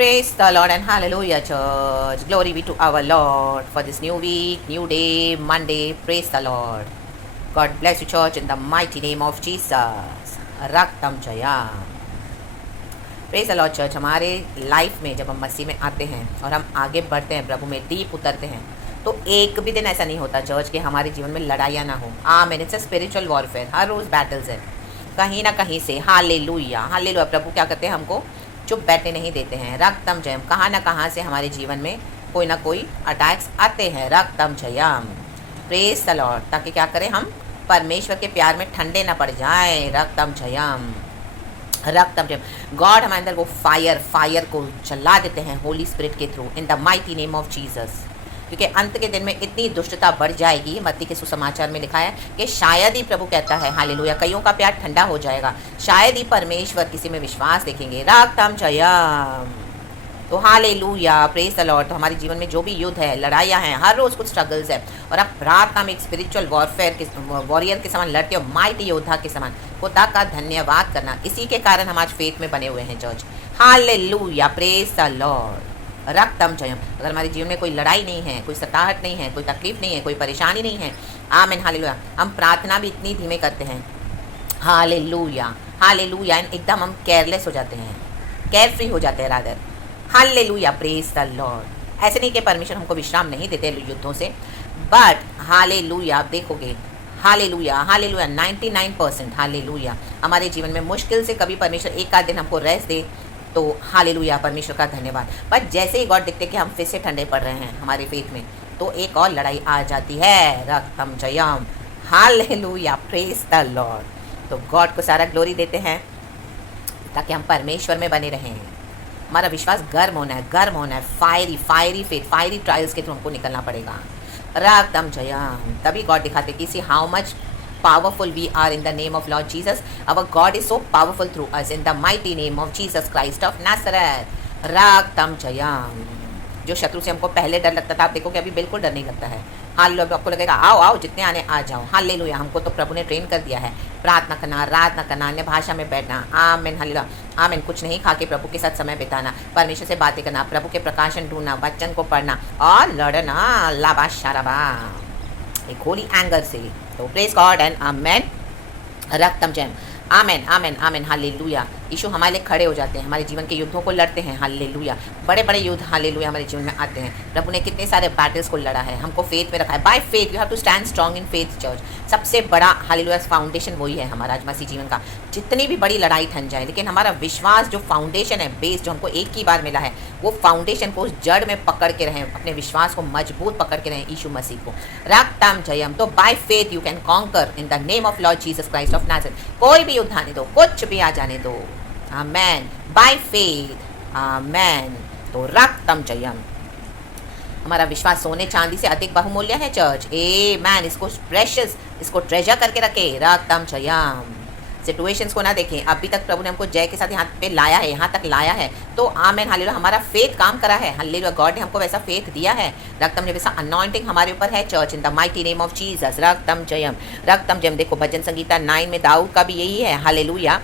Praise the Lord and hallelujah, church. Glory be to our Lord for this new week, new day, Monday. Praise the Lord. God bless you, church, in the mighty name of Jesus. Raktam Jayam. Praise the Lord church. हमारे life में जब हम मसीह में आते हैं और हम आगे बढ़ते हैं, प्रभु में डीप उतरते हैं, तो एक भी दिन ऐसा नहीं होता चर्च कि हमारे जीवन में लड़ाइयाँ ना हो. आमीन. It's a spiritual warfare. हर रोज़ बैटल्स है कहीं ना कहीं से. Hallelujah hallelujah. प्रभु क्या करते हैं, हमको चुप बैठने नहीं देते हैं. रक्तम जयम. कहाँ ना कहाँ से हमारे जीवन में कोई ना कोई अटैक्स आते हैं. रक्तम जयम. Praise the lord. ताकि क्या करें, हम परमेश्वर के प्यार में ठंडे ना पड़ जाएं. रक्तम जयम. रक्तम जयम. गॉड हमारे अंदर वो फायर को जला देते हैं होली स्पिरिट के through in the mighty name of Jesus. क्योंकि अंत के दिन में इतनी दुष्टता बढ़ जाएगी. मत्ती के सुसमाचार में लिखा है कि शायद ही, प्रभु कहता है हालेलुया, कईयों का प्यार ठंडा हो जाएगा. शायद ही परमेश्वर किसी में विश्वास देखेंगे. रक्तम जयम. तो हालेलुया. Praise the lord. तो हमारे जीवन में जो भी युद्ध है, लड़ाइयाँ हैं, हर रोज़ कुछ स्ट्रगल्स है, और आप प्रार्थना में एक स्पिरिचुअल वॉरफेयर के वॉरियर के समान लड़ते हो, माइटी योद्धा के समान. खुदा का धन्यवाद करना. इसी के कारण हम आज फेथ में बने हुए हैं church. Hallelujah. Praise the lord. रक्तम जयम. अगर हमारे जीवन में कोई लड़ाई नहीं है, कोई सताहट नहीं है, कोई तकलीफ नहीं है, कोई परेशानी नहीं है, आमीन हालेलुया, हम प्रार्थना भी इतनी धीमे करते हैं. Hallelujah hallelujah. एकदम हम केयरलेस हो जाते हैं, केयर फ्री हो जाते हैं rather. Hallelujah. Praise the Lord. ऐसे नहीं कि परमेश्वर हमको विश्राम नहीं देते युद्धों से, बट हालेलुया आप देखोगे, हालेलुया हालेलुया, 99% हालेलुया हमारे जीवन में मुश्किल से कभी परमेश्वर एक आध दिन हमको रेस्ट दे, तो हालेलुया परमेश्वर का धन्यवाद. पर जैसे ही गॉड दिखते कि हम फिर से ठंडे पड़ रहे हैं हमारे फेथ में, तो एक और लड़ाई आ जाती है. रक्तम जयम. हालेलुया. Praise the lord. तो गॉड को सारा ग्लोरी देते हैं ताकि हम परमेश्वर में बने रहें. हमारा विश्वास गर्म होना है, गर्म होना है. फायरी फेथ, फायरी ट्रायल्स के थ्रू हमको निकलना पड़ेगा. रक्तम जयम. तभी गॉड दिखाते कि see how much powerful we are in the name of Lord Jesus. Our God is so powerful through us in the mighty name of Jesus Christ of Nazareth. रक्तम Jayam. जो शत्रु से हमको पहले डर लगता था, आप देखो कि अभी बिल्कुल डर नहीं लगता है. हालेलुया. आपको लगेगा आओ आओ, जितने आने आ जाओ. हालेलुया. हमको तो प्रभु ने ट्रेन कर दिया है. प्रार्थना करना, आराधना करना, अन्य भाषा में बैठना. आमीन हालेलुया. आमीन. कुछ नहीं खा के प्रभु के साथ समय बिताना, परमेश्वर से बातें करना, प्रभु के प्रकाशन ढूंढना, वचन को पढ़ना और लड़ना. लाबा शाराबा. एक होली एंगर से. तो प्रेज गॉड एंड आमेन. रक्तम जयम. Amen amen amen. हालेलुया. यीशु हमारे लिए खड़े हो जाते हैं, हमारे जीवन के युद्धों को लड़ते हैं. हालेलुया. बड़े बड़े युद्ध हालेलुया हमारे जीवन में आते हैं. प्रभु ने कितने सारे बैटल्स को लड़ा है, हमको फेथ में रखा है. By faith you have to stand strong in faith church. सबसे बड़ा हालेलुया फाउंडेशन वही है हमारा आज मसीह जीवन का. जितनी भी बड़ी लड़ाई ठन जाए, लेकिन हमारा विश्वास जो फाउंडेशन है, बेस जो हमको एक ही बार मिला है, वो फाउंडेशन को उस जड़ में पकड़ के रहें, अपने विश्वास को मजबूत पकड़ के रहें यीशु मसीह को. रक्तम जयम. तो bye faith you can conquer in the name of lord Jesus Christ of Nazareth. कोई भी युद्ध आने दो, कुछ भी आ जाने दो. आमेन. By faith. आमेन. तो रक्तम जयम. हमारा विश्वास सोने चांदी से अधिक बहुमूल्य है चर्च. A man. इसको प्रेशियस, इसको ट्रेजर करके रखे. रक्तम जयम. सिचुएशंस को ना देखें. अभी तक प्रभु ने हमको जय के साथ यहाँ पे लाया है, यहाँ तक लाया है. तो आमेन हालेलुया. हमारा फेथ काम करा है. हालेलुया. गॉड ने हमको वैसा फेथ दिया है. रक्तम जयम. वैसा अनॉइंटिंग हमारे ऊपर है church in the mighty name of Jesus. रक्तम जयम. रक्तम जयम. देखो भजन संगीता 9 में दाऊद का भी यही है. हालेलुया.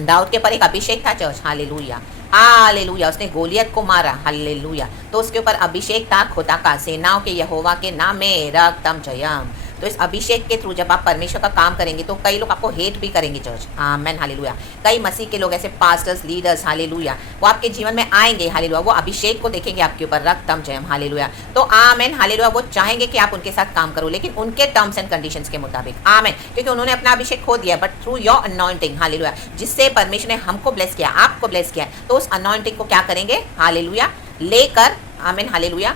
दाऊद के पर एक अभिषेक था चर्च. Hallelujah hallelujah. उसने गोलियत को मारा. हालेलुया. तो उसके ऊपर अभिषेक था खुदा का, सेनाओं के यहोवा के नाम में. रक्तम जयम. तो इस अभिषेक के थ्रू जब आप परमेश्वर का काम करेंगे, तो कई लोग आपको हेट भी करेंगे चर्च. Amen hallelujah. कई मसीह के लोग ऐसे पास्टर्स, लीडर्स हालेलुया, वो आपके जीवन में आएंगे. हालेलुया. वो अभिषेक को देखेंगे आपके ऊपर. रक्तम जयम. हालेलुया. तो आमेन हालेलुया. वो चाहेंगे कि आप उनके साथ काम करो, लेकिन उनके टर्म्स एंड कंडीशंस के मुताबिक. आमेन. क्योंकि उन्होंने अपना अभिषेक खो दिया, but through your anointing hallelujah, जिससे परमेश्वर ने हमको ब्लेस किया, आपको ब्लेस किया, तो उस अनॉइंटिंग को क्या करेंगे हालेलुया लेकर, आमेन हालेलुया,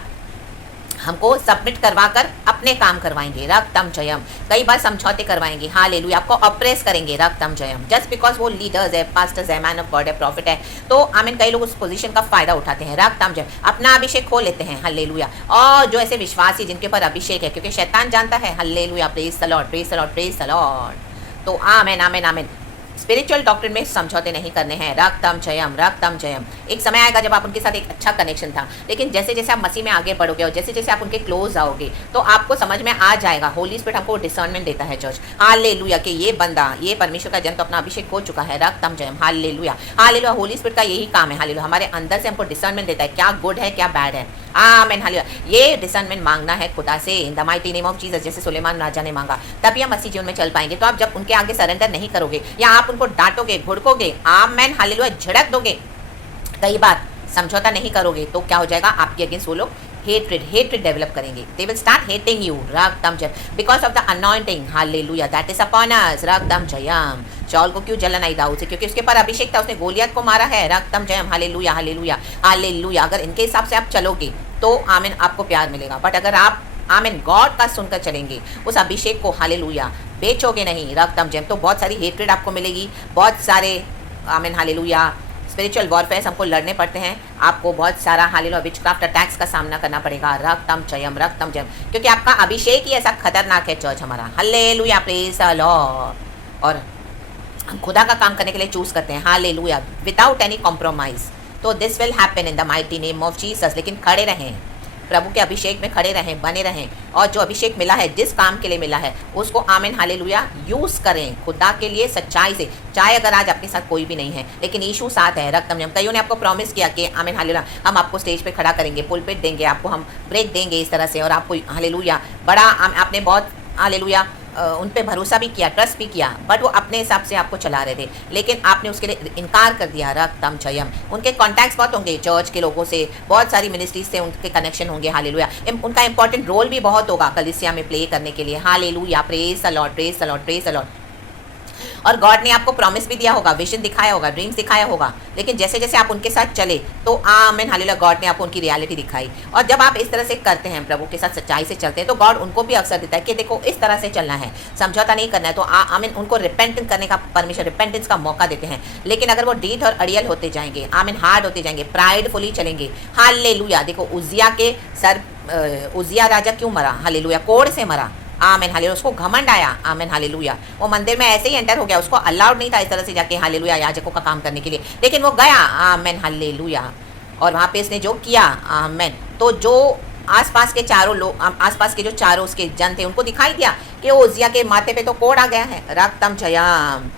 हमको सबमिट करवाकर अपने काम करवाएंगे. रक्तम जयम. कई बार समझौते करवाएंगे. हालेलुया. आपको अप्रेस करेंगे. रक्तम जयम. जस्ट बिकॉज वो लीडर्स है, पास्टर्स है, मैन ऑफ गॉड है, प्रॉफिट है, तो आमीन कई लोग उस पोजीशन का फायदा उठाते हैं. रक्तम जयम. अपना अभिषेक खो लेते हैं. हालेलुया. और जो ऐसे विश्वासी जिनके ऊपर अभिषेक है, क्योंकि शैतान जानता है. Hallelujah. Praise the lord. Praise the lord. Praise the lord. तो आमीन आमीन आमीन. स्पिरिचुअल डॉक्ट्रिन में समझौते नहीं करने हैं। रक्तम जयम, रक्तम जयम। एक समय आएगा जब आप उनके साथ एक अच्छा कनेक्शन था, लेकिन जैसे जैसे आप मसीह में आगे बढ़ोगे और जैसे जैसे आप उनके क्लोज आओगे तो आपको समझ में आ जाएगा। होली स्पिरिट हमको डिसर्नमेंट देता है चर्च। हालेलुया कि ये बंदा, ये परमेश्वर का जन तो अपना अभिषेक हो चुका है। रक्तम जयम, हालेलुया, हालेलुया। होली स्पिरिट का यही काम है। हालेलुया, हमारे अंदर से हमको डिसर्नमेंट देता है, क्या गुड है क्या बैड है। आमीन, हालेलुया। ये डिसर्नमेंट मांगना है खुदा से इन the mighty name of Jesus, जैसे सुलेमान राजा ने मांगा, तभी हम मसीह जीवन में चल पाएंगे। तो आप जब उनके आगे सरेंडर नहीं करोगे या आप उनको डांटोगे, घुड़कोगे, आमीन, हालेलुया, झड़क दोगे, कई बार समझौता नहीं करोगे, तो क्या हो जाएगा, आपके अगेंस्ट वो लोग हेट्रेड डेवलप करेंगे। They will start hating you. रक्तम जयम, because of the anointing, hallelujah, that is upon us. रक्तम जयम। शॉल को क्यों जलन आई दाऊद से? क्योंकि उसके पर अभिषेक था, उसने गोलियत को मारा है। रक्तम जयम, हालेलुया, हालेलुया, हालेलुया। अगर इनके हिसाब से आप चलोगे तो आमीन आपको प्यार मिलेगा, बट अगर आप आमीन गॉड का सुनकर चलेंगे, उस अभिषेक को, हालेलुया, बेचोगे नहीं, रक्तम जयम, तो बहुत सारी हेट्रेड आपको मिलेगी, बहुत सारे आमीन, हालेलुया, स्पिरिचुअल वॉरफेयर हमको लड़ने पड़ते हैं, आपको बहुत सारा हालेलुया विचक्राफ्ट अटैक्स का सामना करना पड़ेगा। रक्तम जयम, रक्तम जयम, क्योंकि आपका अभिषेक ही ऐसा खतरनाक है चर्च हमारा। Hallelujah, praise the Lord. और हम खुदा का काम करने के लिए चूज करते हैं, हालेलुया, विदाउट एनी कॉम्प्रोमाइज। तो this will happen in the mighty name of Jesus. लेकिन खड़े रहें, प्रभु के अभिषेक में खड़े रहें, बने रहें, और जो अभिषेक मिला है, जिस काम के लिए मिला है, उसको आमीन, हालेलुया, यूज़ करें खुदा के लिए सच्चाई से। चाहे अगर आज आपके साथ कोई भी नहीं है, लेकिन यीशु साथ है। रक्तम जयम, कईयों ने आपको प्रॉमिस किया कि आमीन, हालेलुया, हम आपको स्टेज पे खड़ा करेंगे, पुलपिट देंगे, आपको हम ब्रेक देंगे इस तरह से, और आपको हालेलुया बड़ा, आपने बहुत हालेलुया उन पे भरोसा भी किया, ट्रस्ट भी किया, बट वो अपने हिसाब से आपको चला रहे थे, लेकिन आपने उसके लिए इनकार कर दिया। रक्तम जयम। उनके कॉन्टैक्ट्स बहुत होंगे चर्च के लोगों से, बहुत सारी मिनिस्ट्रीज से उनके कनेक्शन होंगे, हालेलुया, उनका इंपॉर्टेंट रोल भी बहुत होगा कलीसिया में प्ले करने के लिए। Hallelujah, praise the lord, praise the lord, praise the Lord. और गॉड ने आपको प्रॉमिस भी दिया होगा, विजन दिखाया होगा, ड्रीम्स दिखाया होगा, लेकिन जैसे जैसे आप उनके साथ चले तो आमीन, हालेलुया, गॉड ने आपको उनकी रियलिटी दिखाई। और जब आप इस तरह से करते हैं, प्रभु के साथ सच्चाई से चलते हैं, तो गॉड उनको भी अवसर देता है कि देखो इस तरह से चलना है, समझौता नहीं करना है। तो आमीन, उनको रिपेंटेंस करने का परमिशन, रिपेंटेंस का मौका देते हैं। लेकिन अगर वो डीठ और अड़ियल होते जाएंगे, आमीन, हार्ड होते जाएंगे, प्राइडफुली चलेंगे, हालेलुया। देखो उजिया के सर, उजिया राजा क्यों मरा? हालेलुया, कोड़ से मरा। आमीन, हालेलुया, उसको घमंड आया। आमीन, हालेलुया, वो मंदिर में ऐसे ही एंटर हो गया, उसको अलाउड नहीं था इस तरह से जाके हालेलुया याजकों का काम करने के लिए, लेकिन वो गया। आमीन, हालेलुया, और वहाँ पे इसने जो किया, आमीन, तो जो आसपास के चारों लोग, आसपास के जो चारों उसके जन थे, उनको दिखाई दिया कि उजिया के माथे पे तो कोड़ आ गया है। रक्तम जयम।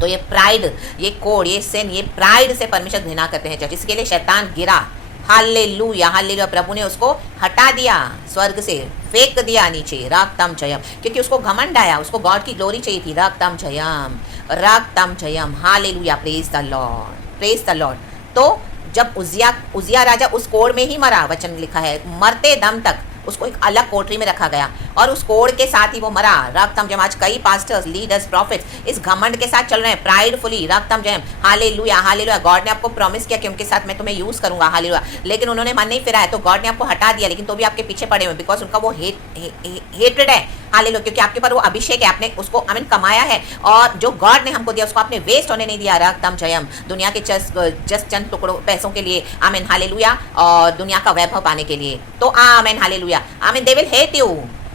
तो ये प्राइड, ये कोड़, ये सिन, ये प्राइड से परमेश्वर घृणा करते हैं चर्च। इसके लिए शैतान गिरा। हालेलुया, हालेलुया, प्रभु ने उसको हटा दिया, स्वर्ग से फेंक दिया नीचे। रक्तम जयम, क्योंकि उसको घमंड आया, उसको गॉड की ग्लोरी चाहिए थी। रक्तम जयम, रक्तम जयम, hallelujah, praise the lord, praise the lord. तो जब उजिया राजा उस कोड़ में ही मरा, वचन लिखा है, मरते दम तक उसको एक अलग कोठरी में रखा गया और उस कोड़ के साथ ही वो मरा। रक्तम जयम। आज कई पास्टर्स, लीडर्स, प्रॉफिट्स इस घमंड के साथ चल रहे हैं, प्राइडफुली। रक्तम जयम, हालेलुया, हालेलुया। गॉड ने आपको प्रॉमिस किया कि उनके साथ मैं तुम्हें यूज करूंगा, हालेलुया, लेकिन उन्होंने मन नहीं फिराया, तो गॉड ने आपको हटा दिया, लेकिन तो भी आपके पीछे पड़े हुए, बिकॉज उनका वो हेट्रेड है। हालेलुया, क्योंकि आपके पर वो अभिषेक है, आपने उसको आमीन कमाया है, और जो गॉड ने हमको दिया उसको आपने वेस्ट होने नहीं दिया। रक्तम जयम। दुनिया के जस्ट चंद टुकड़ों पैसों के लिए, आमीन, हालेलुया, और दुनिया का वैभव पाने के लिए, तो आमीन, हालेलुया, आमीन, दे विल हेट यू।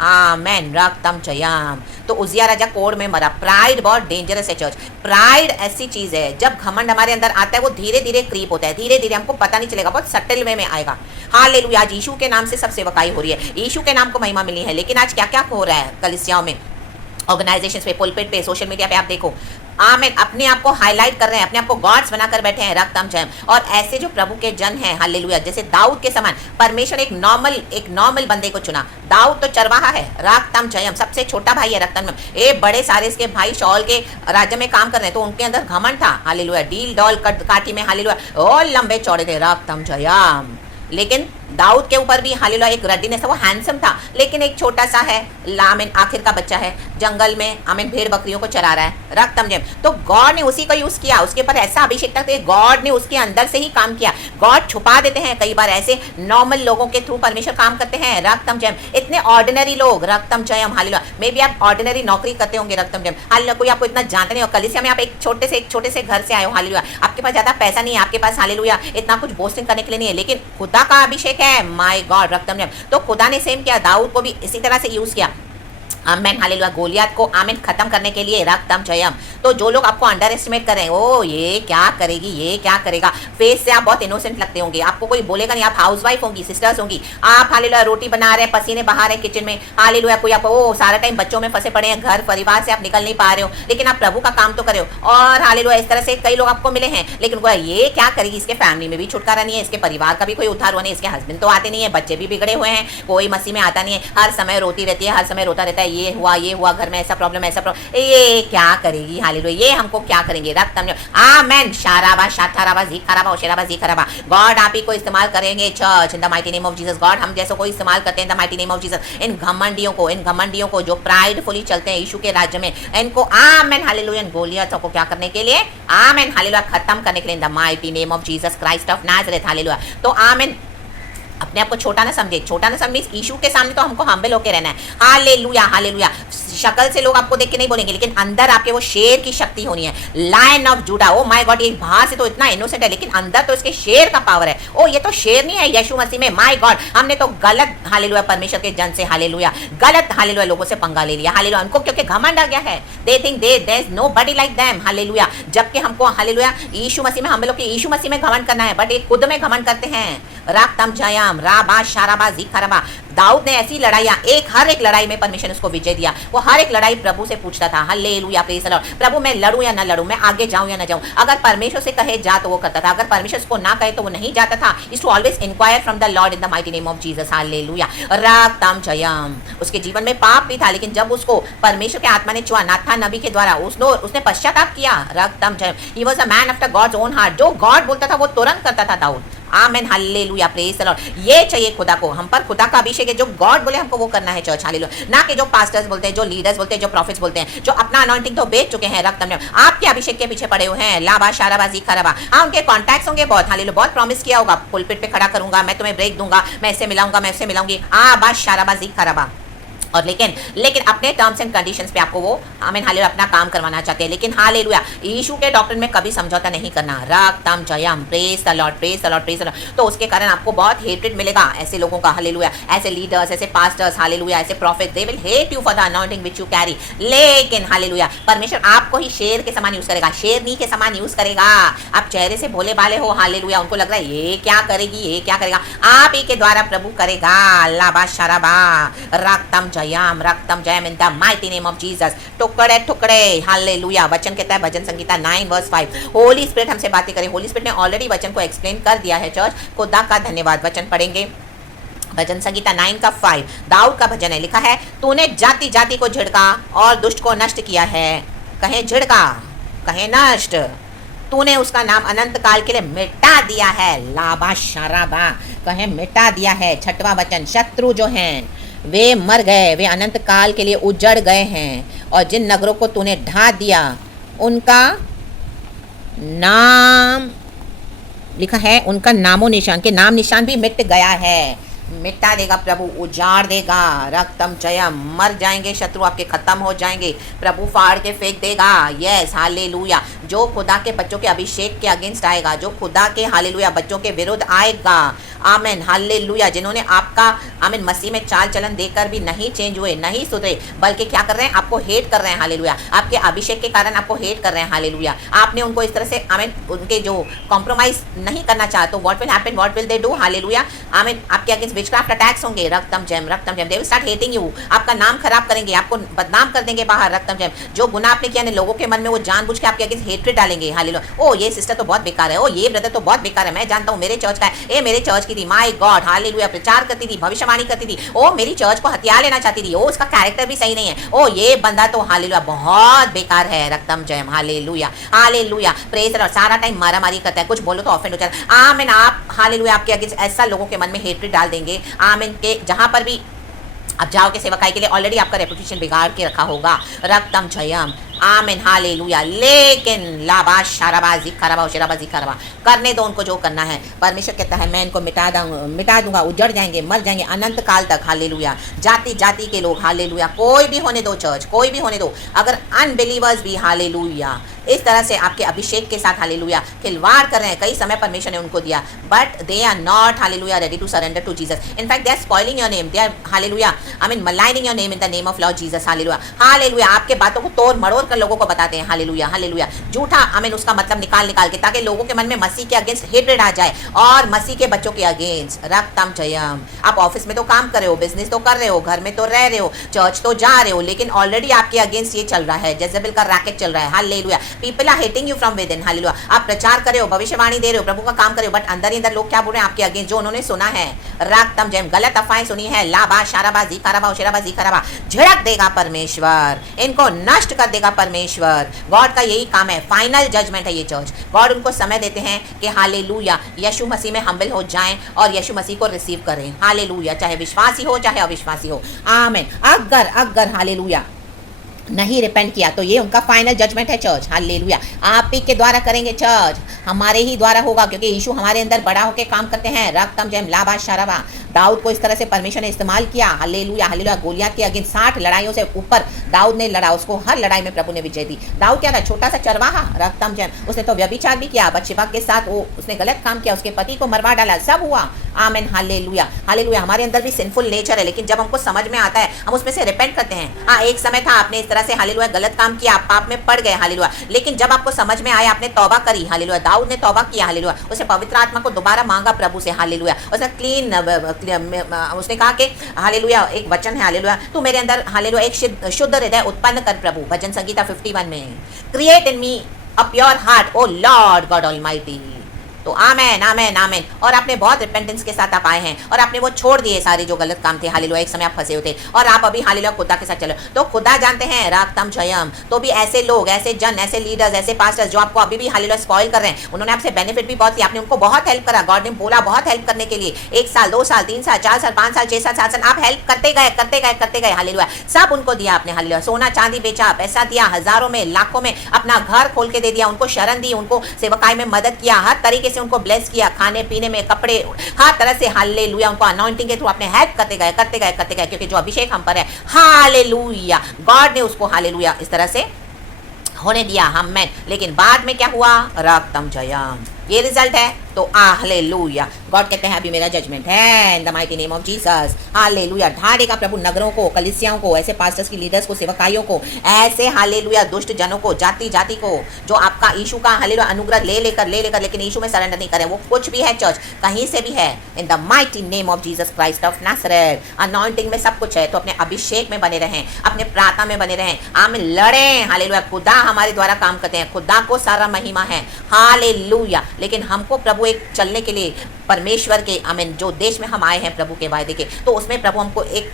आमेन, रक्तम जयम। तो उजिया राजा कोड़ में मरा। प्राइड बहुत डेंजरस है चर्च। प्राइड ऐसी चीज है, जब घमंड हमारे अंदर आता है, वो धीरे धीरे क्रीप होता है, धीरे धीरे, हमको पता नहीं चलेगा, बहुत सटल वे में आएगा। हालेलुया, आज यीशु के नाम से सब सेवकाई हो रही है, यीशु के नाम को महिमा मिली है, लेकिन आज क्या क्या हो रहा है कलीसियाओं में, ऑर्गेनाइजेशंस पे, पुलपिट पे, सोशल मीडिया पे, आप देखो, आमीन, अपने आप को हाईलाइट कर रहे हैं, अपने आप को गॉड्स बनाकर बैठे हैं। रक्तम जयम। और ऐसे जो प्रभु के जन हैं, हालेलुया, जैसे दाऊद के समान, परमेश्वर एक नॉर्मल बंदे को चुना। दाऊद तो चरवाहा है, रक्तम जयम, सबसे छोटा भाई है। रक्तम जयम। बड़े सारे इसके भाई शौल के राज्य में काम कर रहे हैं, तो उनके अंदर घमंड था। हालेलुया, डील डॉल काठी में, हालेलुया, और लंबे चौड़े थे। रक्तम जयम। लेकिन दाऊद के ऊपर भी हालेलुया एक रड्डीनेस था, वो हैंडसम था, लेकिन एक छोटा सा है, आमीन, आखिर का बच्चा है, जंगल में आमीन भेड़ बकरियों को चरा रहा है। रक्तम जयम। तो गॉड ने उसी को यूज किया, उसके ऊपर ऐसा अभिषेक था, गॉड ने उसके अंदर से ही काम किया। गॉड छुपा देते हैं कई बार, ऐसे नॉर्मल लोगों के थ्रू परमेश्वर काम करते हैं। रक्तम जयम। इतने ऑर्डिनरी लोग, रक्तम जयम, हालेलुया, मे बी आप ऑर्डिनरी नौकरी करते होंगे, रक्तम जयम, हालेलुया, कोई आपको इतना जानते नहीं हो, कलीसिया में आप एक छोटे से घर से आए हो, हालेलुया, आपके पास ज्यादा पैसा नहीं है, आपके पास हालेलुया इतना कुछ बोस्टिंग करने के लिए नहीं है, लेकिन खुदा का अभिषेक है, माय गॉड, रक्तम जयम। तो खुदा ने सेम किया, दाऊद को भी इसी तरह से यूज किया। Amen hallelujah. गोलियत को आमेन खत्म करने के लिए रक्तम जयम। तो जो लोग आपको अंडर एस्टिमेट कर रहे हैं, ओ ये क्या करेगी, ये क्या करेगा, फेस से आप बहुत इनोसेंट लगते होंगे, आपको कोई बोलेगा नहीं, आप हाउसवाइफ होंगी, सिस्टर्स होंगी, आप हालेलुया रोटी बना रहे हैं, पसीने बहा रहे हैं किचन में, हालेलुया कोई आप ओ सारा टाइम बच्चों में फंसे पड़े हैं, घर परिवार से आप निकल नहीं पा रहे हो, लेकिन आप प्रभु का काम तो करे हो। और हालेलुया इस तरह से कई लोग आपको मिले हैं, लेकिन ये क्या करेगी, इसके फैमिली में भी छुटकारा नहीं है, इसके परिवार का भी कोई उद्धार हुआ नहीं, इसके हस्बैंड तो आते नहीं है, बच्चे भी बिगड़े हुए हैं, कोई मसीह में आता नहीं है, हर समय रोती रहती है, हर समय रोता रहता है, ये हुआ घर में ऐसा प्रॉब्लम, ये क्या करेगी, हालेलुया ये हमको क्या करेंगे, रक्तम आमेन। शाराबा शाथाराबा जीखाराबा ओशेराबा जीखाराबा। गॉड आप ही को इस्तेमाल करेंगे church in the mighty name of Jesus. God हम जैसे को इस्तेमाल करते हैं in the mighty name of Jesus. इन घमंडियों को जो प्राइडफुली चलते हैं यीशु के राज्य में, इनको आमेन हालेलुया, गोलियतों को क्या करने के लिए, आमेन हालेलुया खत्म करने के लिए इन the mighty name of Jesus Christ of Nazareth hallelujah. तो आमेन अपने आप को छोटा ना समझे, छोटा ना समझे, यीशु के सामने तो हमको हम्बल होके रहना है। Hallelujah hallelujah. शक्ल से लोग आपको देख के नहीं बोलेंगे, लेकिन अंदर आपके वो शेर की शक्ति होनी है, lion of Judah. Oh my God, ये बाहर से तो इतना इनोसेंट है, लेकिन अंदर तो इसके शेर का पावर है। ओ ये तो शेर नहीं है यीशु मसीह में, माय गॉड हमने तो गलत हालेलुया परमेश्वर के जन से हालेलुया गलत हालेलुया लोगों से पंगा ले लिया हालेलुया। उनको क्योंकि घमंड आ गया है, they think there is nobody like them hallelujah. जबकि हमको हालेलुया यीशु मसीह में, हम लोग के यीशु मसीह में घमंड करना है, बट ये खुद में घमंड करते हैं। राक्तम जयाम राबा शाराबा जीखाराबा। दाऊद ने ऐसी लड़ाइयां, हर एक लड़ाई में परमेश्वर ने उसको विजय दिया। वो हर एक लड़ाई प्रभु से पूछता था, हालेलुया प्रेज़ द लॉर्ड, प्रभु मैं लड़ूं या ना लड़ूं, मैं आगे जाऊं या ना जाऊं। अगर परमेश्वर से कहे जा तो वो करता था, अगर परमेश्वर उसको ना कहे तो वो नहीं जाता था। Is to always inquire from the lord in the mighty name of Jesus hallelujah. राक्तम जयम। उसके जीवन में पाप भी था, लेकिन जब उसको परमेश्वर के आत्मा ने छुआ नाथान नबी के द्वारा, उसने पश्चाताप किया। राक्तम जयम। He was a man after god's own heart. जो गॉड बोलता था वो तुरंत करता था दाऊद। Amen hallelujah praise the lord. ये चाहिए खुदा को, हम पर खुदा का अभिषेक है, जो गॉड बोले हमको वो करना है चर्च हालेलुया। ना कि जो पास्टर्स बोलते हैं, जो लीडर्स बोलते हैं, जो प्रॉफिट्स बोलते हैं, जो अपना अनॉइंटिंग तो बेच चुके हैं, रक्तम ने आपके अभिषेक के पीछे पड़े हुए हैं। लाबा शाराबाजी खराबा। हाँ उनके कॉन्टैक्ट्स होंगे बहुत हालेलुया, बहुत प्रॉमिस किया होगा, पुलपिट पे खड़ा करूंगा, मैं तुम्हें ब्रेक दूंगा, मैं इससे मिलाऊंगा, मैं इससे मिलाऊंगी, बा शाराबाजी खराबा। और लेकिन अपने टर्म्स एंड कंडीशंस पे आपको वो आमीन हालेलुया अपना काम करवाना चाहते हैं। लेकिन हालेलुया यीशु के डॉक्ट्रिन में कभी समझौता नहीं करना। राक्तम जयम praise the lord, praise the lord, praise the lord. तो उसके कारण आपको बहुत हेटेड मिलेगा ऐसे लोगों का हालेलुया, ऐसे लीडर्स, ऐसे पास्टर्स हालेलुया, ऐसे profit, they will hate you for the anointing which you carry. लेकिन हालेलुया परमेश्वर आपको ही शेर के समान यूज करेगा, शेरनी के समान यूज करेगा। आप चेहरे से भोले भाले हो हालेलुया, उनको लग रहा है ये क्या करेगी, ये क्या करेगा, आप ही के द्वारा प्रभु करेगा। लाबा शराबा राक्तम जयम, राक्तम जयम in the mighty name of Jesus. टुकड़े टुकड़े हालेलुया। वचन कहता है भजन संगीता 9 वर्स 5, होली स्पिरिट हमसे बातें करे। होली स्पिरिट ने ऑलरेडी वचन को एक्सप्लेन कर दिया है चर्च। खुदा का धन्यवाद। वचन पढ़ेंगे भजन संगीता 9 का 5, दाऊद का भजन है। लिखा है तूने जाति जाति को झिड़का और दुष्ट को नष्ट किया है। कहे झिड़का, कहे नष्ट, तूने उसका नाम अनंत काल के लिए मिटा दिया है। लाबा शराबा, कहे मिटा दिया है। छठवां वचन, शत्रु जो हैं वे मर गए, वे अनंत काल के लिए उजड़ गए हैं। और जिन नगरों को तूने ढा दिया उनका नाम, लिखा है उनका नामो निशान, के नाम निशान भी मिट गया है। मिटा देगा प्रभु, उजाड़ देगा। रक्तम जयम, मर जाएंगे शत्रु आपके, खत्म हो जाएंगे, प्रभु फाड़ के फेंक देगा। Yes hallelujah. जो खुदा के बच्चों के अभिषेक के अगेंस्ट आएगा, जो खुदा के हालेलुया बच्चों के विरुद्ध आएगा, आमेन हालेलुया, जिन्होंने आपका आमीन मसीह में चाल चलन देकर भी नहीं चेंज हुए, नहीं सुधरे, बल्कि क्या कर रहे हैं, आपको हेट कर रहे हैं हालेलुया, आपके अभिषेक के कारण आपको हेट कर रहे हैं हालेलुया। आपने उनको इस तरह से आमीन उनके जो कॉम्प्रोमाइज नहीं करना चाहते, तो what will happen, what will they do hallelujah, amen आपके अगेंस्ट विचक्राफ्ट अटैक्स होंगे। रक्तम जयम, रक्तम जयम, they will start hating you, आपका नाम खराब करेंगे, आपको बदनाम कर देंगे बाहर। रक्तम जयम, जो गुनाह आपने किया लोगों के मन में वो जानबूझ के आपके अगेंस्ट हेट्रेड डालेंगे हालेलुया। ओ ये सिस्टर तो बहुत बेकार है, ओ ये ब्रदर तो बहुत बेकार है, मैं जानता हूँ मेरे चर्च का है, ये मेरे चर्च की थी, माय गॉड हालेलुया, प्रचार करती थी, भविष्यवाणी करती थी, ओ मेरी चर्च को हथियार लेना चाहती थी, ओ उसका कैरेक्टर भी सही नहीं है, ओ ये बंदा तो हालेलुया बहुत बेकार है। रक्तम जयम hallelujah, hallelujah praise the lord. सारा टाइम मारा मारी करता है, कुछ बोलो तो ऑफेंड हो जाता है। आमीन, आप हालेलुया आपके अगेंस्ट ऐसा लोगों के मन में हेट्रेड डाल देंगे आमीन के, जहां पर भी आप जाओगे सेवकाई के लिए ऑलरेडी आपका रेपुटेशन बिगाड़ के रखा होगा। रक्तम जयम आमीन हालेलुया। लेकिन लाबा शाराबा जिखराबा शराबा जिखराबा करने दो उनको जो करना है। परमेश्वर कहता है मैं इनको मिटा दूंगा, उजड़ जाएंगे, मर जाएंगे अनंत काल तक। हालेलुया। जाति जाति के लोग, हालेलुया, कोई भी होने दो चर्च, कोई भी होने दो, अगर अनबिलीवर्स भी, हालेलुया, इस तरह से आपके अभिषेक के साथ, हालेलुया, खिलवाड़ कर रहे हैं। कई समय परमेश्वर ने उनको दिया, but they are not, hallelujah, ready to surrender to Jesus. In fact they are spoiling your name, they are, hallelujah, I mean maligning your name in the name of lord Jesus. Hallelujah hallelujah. आपके बातों को तोड़ मरोड़ कर लोगों को बताते हैं। Hallelujah hallelujah. झूठा, आई मीन उसका मतलब निकाल निकाल के, ताकि लोगों के मन में मसीह के अगेंस्ट हेट्रेड आ जाए और मसीह के बच्चों के अगेंस्ट रक्तम जयम। आप ऑफिस में तो काम कर रहे हो, बिजनेस तो कर रहे हो, घर में तो रह रहे हो, चर्च तो जा रहे हो, लेकिन ऑलरेडी आपके अगेंस्ट ये चल रहा है, जेजेबेल का रैकेट चल रहा है। Hallelujah. People are hating you from within. Hallelujah. आप प्रचार कर रहे हो, भविष्यवाणी दे रहे हो, प्रभु का काम कर रहे हो, बट अंदर ही अंदर लोग क्या बोल रहे हैं आपके अगेंस्ट, जो उन्होंने सुना है, रक्तम जयम, गलत अफवाहें सुनी है, लाबा शाराबा जिखराबा शराबा जिखराबा, झड़क देगा परमेश्वर, इनको नष्ट कर देगा परमेश्वर। गॉड का यही काम है, फाइनल जजमेंट है ये चर्च। गॉड उनको समय देते हैं कि हालेलुया यीशु मसीह में हम्बल हो जाएं और यीशु मसीह को रिसीव करें। हालेलुया। चाहे विश्वासी हो चाहे अविश्वासी हो। आमीन। अगर हालेलुया नहीं रिपेंट किया तो ये उनका फाइनल जजमेंट है चर्च। हालेलुया। आप ही के द्वारा करेंगे चर्च, हमारे ही द्वारा होगा, क्योंकि यीशु हमारे अंदर बड़ा होकर काम करते हैं। रक्तम जयम लाबा शाराबा। दाऊद को इस तरह से परमेश्वर ने इस्तेमाल किया। Hallelujah hallelujah. गोलियत के अगेंस्ट 60 लड़ाइयों से ऊपर दाऊद ने लड़ा, उसको हर लड़ाई में प्रभु ने विजय दी। दाऊद क्या था, छोटा सा चरवाहा। रक्तम जयम। उसने तो व्यभिचार भी किया, बतशेबा के साथ वो उसने गलत काम किया, उसके पति को मरवा डाला, सब हुआ। आमीन हालेलुया हालेलुया। हमारे अंदर भी सिंफुल नेचर है, लेकिन जब हमको समझ में आता है हम उसमें से रिपेंट करते हैं। हाँ, एक समय था आपने इस तरह से, हालेलुया, गलत काम किया, आप पाप में पड़ गए। हालेलुया। लेकिन जब आपको समझ में आया, आपने तौबा करी। हालेलुया। दाऊद ने तौबा किया। हालेलुया। उसने पवित्र आत्मा को दोबारा मांगा प्रभु से। हालेलुया। उसने उसने कहा कि हालेलुया, एक वचन है, हालेलुया, तू मेरे अंदर, हालेलुया, एक शुद्ध हृदय उत्पन्न कर प्रभु। भजन संगीता 51 में, create in me a pure heart O Lord God almighty. तो आमेन आमेन आमेन। और आपने बहुत रिपेंटेंस के साथ आप आए हैं और आपने वो छोड़ दिए सारे जो गलत काम थे। हालेलुया। एक समय आप फंसे होते और आप अभी हालेलुया खुदा के साथ चलो, तो खुदा जानते हैं राक्तम जयम। तो भी ऐसे लोग, ऐसे जन, ऐसे लीडर्स, ऐसे पास्टर्स जो आपको अभी भी हालेलुया स्पॉइल कर रहे हैं, उन्होंने आपसे बेनिफिट भी बहुत किया, आपने उनको बहुत हेल्प करा। गॉड ने बोला बहुत हेल्प करने के लिए, 1 साल 2 साल 3 साल 4 साल 5 साल 6 साल 7 साल आप हेल्प करते गए करते गए करते गए। हालेलुया। सब उनको दिया आपने। हालेलुया। सोना चांदी बेचा, पैसा दिया, हजारों में लाखों में अपना घर खोल के दे दिया, उनको शरण दी, उनको सेवकाई में मदद किया, हर तरीके से उनको ब्लेस किया, खाने पीने में, कपड़े, हर तरह से। हालेलुया। उनको अनॉइंटिंग के थ्रू आपने हेल्प करते गए करते गए करते गए, क्योंकि जो अभिषेक हम पर है, हालेलुया, गॉड ने उसको हालेलुया इस तरह से होने दिया हम में। लेकिन बाद में क्या हुआ, रक्तम जयम, ये रिजल्ट है। तो हालेलुया। गॉड कहते हैं अभी मेरा जजमेंट है in the mighty name of Jesus. Hallelujah. ढालेगा प्रभु नगरों को, कलीसियाओं को, ऐसे पास्टर्स की लीडर्स को, सेवकाइयों को, ऐसे हालेलुया दुष्ट जनों को, जाति जाति को, जो आपका यीशु का हालेलुया अनुग्रह ले लेकर लेकिन यीशु में सरेंडर नहीं करें, वो कुछ भी है चर्च, कहीं से भी है, in the mighty name of Jesus Christ of Nazareth. Anointing में सब कुछ है, तो अपने अभिषेक में बने रहें, अपने प्रार्थना में बने रहें। आमीन। लड़ें। हालेलुया। खुदा हमारे द्वारा काम करते हैं, खुदा को सारा महिमा है। हालेलुया। लेकिन हमको प्रभु एक चलने के लिए परमेश्वर के, आमीन, जो देश में हम आए हैं प्रभु के वायदे के, तो उसमें प्रभु हमको एक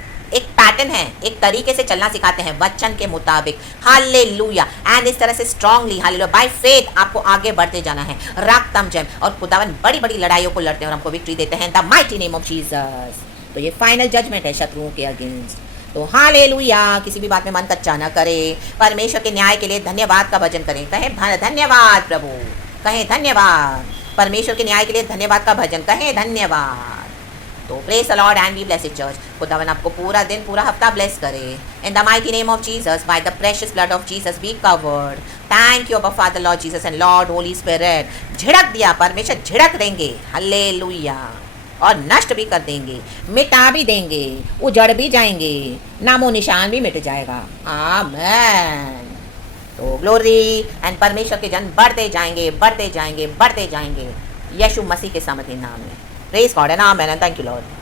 पैटर्न है, एक तरीके से चलना सिखाते हैं वचन के मुताबिक। हालेलुया। एंड इस तरह से स्ट्रांगली, हालेलुया, बाय फेथ आपको आगे बढ़ते जाना है। रक्तम जयम। और खुदावन बड़ी बड़ी लड़ाइयों को लड़ते हैं और हमको विक्ट्री देते हैं the mighty name of Jesus. तो ये फाइनल जजमेंट है शत्रुओं के अगेंस्ट। तो हालेलुया। किसी भी बात में मन कच्चा ना करें, परमेश्वर के न्याय के लिए धन्यवाद का भजन करें। कहें धन्यवाद प्रभु, कहें धन्यवाद परमेश्वर के न्याय के लिए, धन्यवाद का भजन कहें, धन्यवाद। तो praise the lord and be blessed church. खुदावन आपको पूरा दिन पूरा हफ्ता ब्लेस करे in the mighty name of Jesus. By the precious blood of Jesus be covered. Thank you abba father lord Jesus and lord holy spirit. झिड़क दिया परमेश्वर, झिड़क देंगे। हालेलुया। और नष्ट भी कर देंगे, मिटा भी देंगे, उजड़ भी जाएंगे, नामो निशान भी मिट जाएगा। आमेन। तो ग्लोरी एंड परमेश्वर के जन बढ़ते जाएंगे बढ़ते जाएंगे बढ़ते जाएंगे यीशु मसीह के सामर्थ्य नाम में। Praise god and amen and thank you Lord.